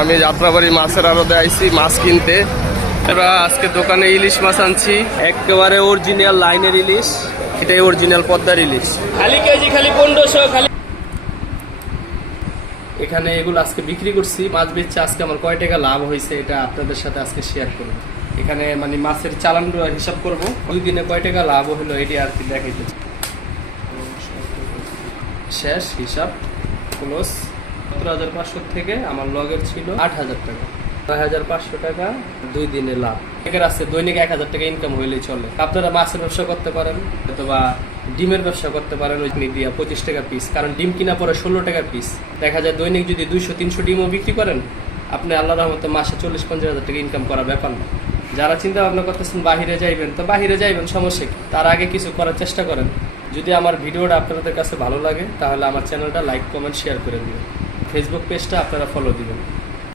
আমি যাত্রাবাড়ি মাছের আড়তে আইছি মাছ কিনতে। আমরা আজকে দোকানে ইলিশ মাছ আনছি, একেবারে অরিজিনাল লাইনের ইলিশ। এটাই অরিজিনাল পদ্মার ইলিশ, খালি কেজি খালি 1500 খালি। এখানে এগুলো আজকে বিক্রি করছি, মাছ বেচছে। আজকে আমার কয় টাকা লাভ হয়েছে এটা আপনাদের সাথে আজকে শেয়ার করব। এখানে মানে মাছের চালান হিসাব করব, 2 দিনে কয় টাকা লাভ হলো এটি আর কি দেখাইতে। শেষ হিসাব ক্লোজ। 17,500 থেকে আমার লগের ছিল 8,000 টাকা, 9,500 টাকা 2 দিনে লাভ। এখানে আছে দৈনিক 1,000 টাকা ইনকাম হইলেই চলে। আপনারা মাছের ব্যবসা করতে পারেন অথবা ডিমের ব্যবসা করতে পারেন, ওই দিয়া 25 টাকা পিস, কারণ ডিম কিনা পরে 16 টাকা পিস। দেখা যায় দৈনিক যদি 200-300 ডিমও বিক্রি করেন, আপনি আল্লাহর রহমতে মাসে 40-50 টাকা ইনকাম করা ব্যাপার না। যারা চিন্তা ভাবনা করতেছেন বাহিরে যাইবেন, তো বাহিরে যাইবেন, সমস্যা কি? তার আগে কিছু করার চেষ্টা করেন। যদি আমার ভিডিওটা আপনাদের কাছে ভালো লাগে তাহলে আমার চ্যানেলটা লাইক, কমেন্ট, শেয়ার করে দিবেন। ফেসবুক পেজটা আপনারা ফলো দিবেন।